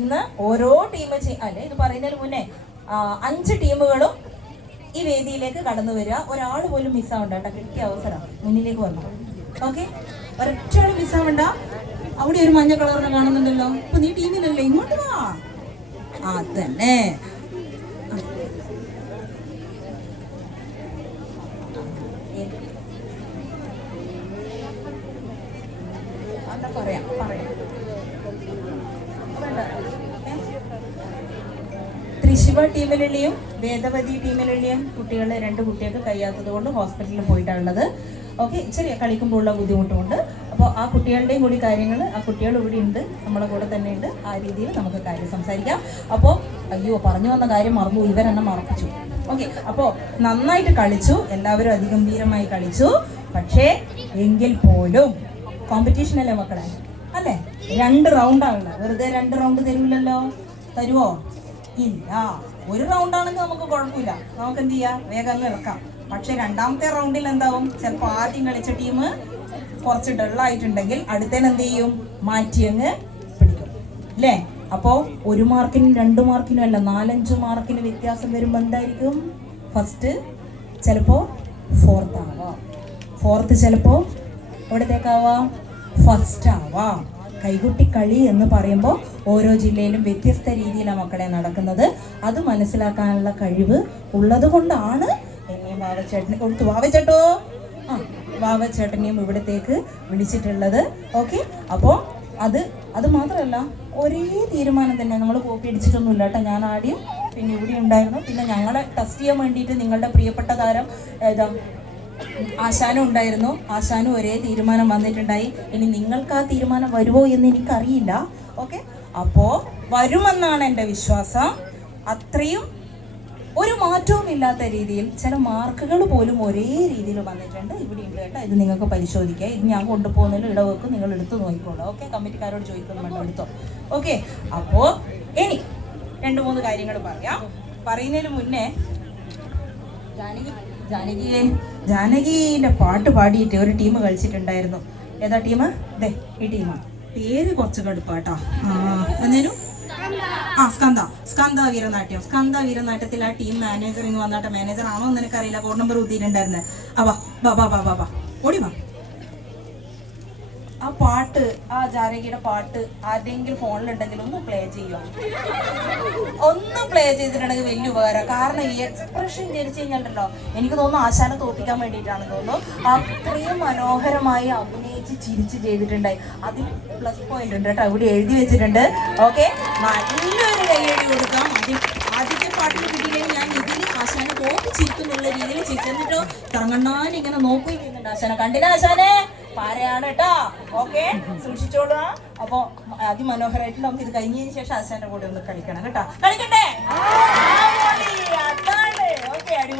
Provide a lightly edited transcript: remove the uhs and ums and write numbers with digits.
ഇന്ന് ഓരോ ടീം അല്ലെ ഇത് പറയുന്നതിന് മുന്നേ 5 ടീമുകളും ഈ വേദിയിലേക്ക് കടന്നു വരിക. ഒരാൾ പോലും മിസ്സാവണ്ട കേട്ടോ. കിട്ടിയ അവസരം മുന്നിലേക്ക് വന്നു. ഓക്കെ, ഒരൊറ്റയാൾ മിസ്സാവണ്ട. അവിടെ ഒരു മഞ്ഞ കളറിന് കാണുന്നുണ്ടല്ലോ. ഇപ്പൊ നീ ടീമിലല്ലേ, ഇങ്ങോട്ട് വാ. അതന്നെ. പറയാം തൃശ്ശിവ ടീമിലുള്ളയും വേദവതി ടീമിലുള്ളയും കുട്ടികളെ 2 കുട്ടികൾക്ക് കഴിയാത്തത് കൊണ്ട് ഹോസ്പിറ്റലിൽ പോയിട്ടാണുള്ളത്. ഓക്കെ, ചെറിയ കളിക്കുമ്പോഴുള്ള ബുദ്ധിമുട്ടുമുണ്ട്. അപ്പോൾ ആ കുട്ടികളുടെയും കൂടി കാര്യങ്ങൾ, ആ കുട്ടികൾ ഇവിടെ ഉണ്ട്, നമ്മളെ കൂടെ തന്നെ ഉണ്ട്. ആ രീതിയിൽ നമുക്ക് കാര്യം സംസാരിക്കാം. അപ്പോൾ അയ്യോ, പറഞ്ഞു വന്ന കാര്യം മറന്നു, ഇവരെന്നെ മറപ്പിച്ചു. ഓക്കെ, അപ്പോൾ നന്നായിട്ട് കളിച്ചു, എല്ലാവരും അതിഗംഭീരമായി കളിച്ചു. പക്ഷേ എങ്കിൽ പോലും കോമ്പറ്റീഷൻ അല്ലേ മക്കളെ, അല്ലേ? 2 റൗണ്ടാണുള്ളത്. വെറുതെ 2 റൗണ്ട് തരൂലല്ലോ. തരുവോ? ഇല്ല. 1 റൗണ്ടാണെങ്കിൽ നമുക്ക് കുഴപ്പമില്ല, നമുക്ക് എന്ത് ചെയ്യാം, വേഗം അങ്ങ് ഇറക്കാം. പക്ഷെ 2ാമത്തെ റൗണ്ടിൽ എന്താവും, ചിലപ്പോൾ ആദ്യം കളിച്ച ടീം കുറച്ച് ഡള്ളായിട്ടുണ്ടെങ്കിൽ അടുത്തേന് എന്ത് ചെയ്യും, മാറ്റി അങ്ങ് പിടിക്കും അല്ലേ? അപ്പോൾ 1 മാർക്കിനും 2 മാർക്കിനും അല്ല, 4-5 മാർക്കിന് വ്യത്യാസം വരുമ്പോൾ എന്തായിരിക്കും, ഫസ്റ്റ് ചിലപ്പോൾ 4th ആവാം, 4th ചിലപ്പോൾ എവിടത്തേക്കാവാം, ഫസ്റ്റ് ആവാം. കൈകുട്ടി കളി എന്ന് പറയുമ്പോൾ ഓരോ ജില്ലയിലും വ്യത്യസ്ത രീതിയിലാണ് മക്കളെ നടക്കുന്നത്. അത് മനസ്സിലാക്കാനുള്ള കഴിവ് ഉള്ളത് കൊണ്ടാണ് എന്നെയും വാവച്ചേട്ടനെ കൊടുത്തു, വാവച്ചേട്ടോ വാവച്ചേട്ടനെയും ഇവിടത്തേക്ക് വിളിച്ചിട്ടുള്ളത്. ഓക്കെ, അപ്പോൾ അത് മാത്രമല്ല, ഒരേ തീരുമാനം തന്നെ. നമ്മൾ കോപ്പി അടിച്ചിട്ടൊന്നുമില്ല കേട്ടോ. ഞാൻ ആദ്യം പിന്നെ ഇവിടെ ഉണ്ടായിരുന്നു. പിന്നെ ഞങ്ങളെ ടെസ്റ്റ് ചെയ്യാൻ വേണ്ടിയിട്ട് നിങ്ങളുടെ പ്രിയപ്പെട്ട താരം ഏതാ, ആശാനും ഉണ്ടായിരുന്നു. ആശാനും ഒരേ തീരുമാനം വന്നിട്ടുണ്ടായി. ഇനി നിങ്ങൾക്ക് ആ തീരുമാനം വരുമോ എന്ന് എനിക്കറിയില്ല. ഓക്കെ, അപ്പോൾ വരുമെന്നാണ് എൻ്റെ വിശ്വാസം. അത്രയും ഒരു മാറ്റവും ഇല്ലാത്ത രീതിയിൽ ചില മാർക്കുകൾ പോലും ഒരേ രീതിയിൽ വന്നിട്ടുണ്ട്. ഇവിടെ ഉണ്ട് കേട്ടോ. ഇത് നിങ്ങൾക്ക് പരിശോധിക്കാം. ഇത് ഞാൻ കൊണ്ടുപോകുന്നതിൽ ഇടവെക്കും, നിങ്ങൾ എടുത്തു നോക്കിക്കോളൂ. ഓക്കെ, കമ്മിറ്റിക്കാരോട് ചോദിക്കുന്നു വേണ്ട, എടുത്തോ. ഓക്കെ, അപ്പോൾ ഇനി 2-3 കാര്യങ്ങൾ പറയാം. പറയുന്നതിന് മുന്നേ ജാനകിന്റെ പാട്ട് പാടിയിട്ട് ഒരു ടീം കളിച്ചിട്ടുണ്ടായിരുന്നു. ഏതാ ടീം? അതെ, ഈ ടീമാണ്. പേര് കുറച്ച് കടുപ്പാട്ടോ. എന്നേലും സ്കന്ദ വീരനാട്യം. സ്കന്ദ വീരനാട്യത്തിൽ ആ ടീം മാനേജർ ഇങ്ങ് വന്നാട്ടെ. മാനേജർ ആണോ എന്ന് എനിക്കറിയില്ല, കോഡ് നമ്പർ ഊത്തിയിട്ടുണ്ടായിരുന്നെ. വാ ഓടി വാ. ആ പാട്ട്, ആ ജാനകിയുടെ പാട്ട് ആരുടെയെങ്കിലും ഫോണിലുണ്ടെങ്കിൽ ഒന്ന് പ്ലേ ചെയ്യുമോ? ഒന്ന് പ്ലേ ചെയ്തിട്ടുണ്ടെങ്കിൽ വലിയ ഉപകാരം. കാരണം ഈ എക്സ്പ്രഷൻ ജനിച്ചു കഴിഞ്ഞിട്ടുണ്ടല്ലോ, എനിക്ക് തോന്നുന്നു ആശാനെ തോപ്പിക്കാൻ വേണ്ടിയിട്ടാണ് തോന്നുന്നു. അത്രയും മനോഹരമായി അഭിനയിച്ച് ചിരിച്ച് ചെയ്തിട്ടുണ്ടായി. അതിൽ പ്ലസ് പോയിന്റ് ഉണ്ട് കേട്ടോ, ഇവിടെ എഴുതി വെച്ചിട്ടുണ്ട്. ഓക്കെ, നല്ലൊരു കൈയടി കൊടുക്കാം. ആദ്യത്തെ പാട്ടിൽ കിട്ടിയില്ലെങ്കിൽ ഞാൻ ഇതിൽ ആശാനെ തോപ്പിച്ചിരിക്കുന്നുള്ള രീതിയിൽ ചിരിച്ചിട്ടോ തറങ്ങണ്ണാൻ ഇങ്ങനെ നോക്കുകയും ചെയ്യുന്നുണ്ട്. ആശാനെ കണ്ടില്ല, ആശാനെ പാരയാണ് കേട്ടോ. ഓക്കെ, സൂക്ഷിച്ചോളൂ. അപ്പൊ അതിമനോഹരമായിട്ട് നമുക്ക് ഇത് കഴിഞ്ഞതിന് ശേഷം ആശാന്റെ കൂടെ ഒന്ന് കളിക്കണം കേട്ടോ. കളിക്കട്ടെ? അതാണ്. ഓക്കെ, അടിപൊളി.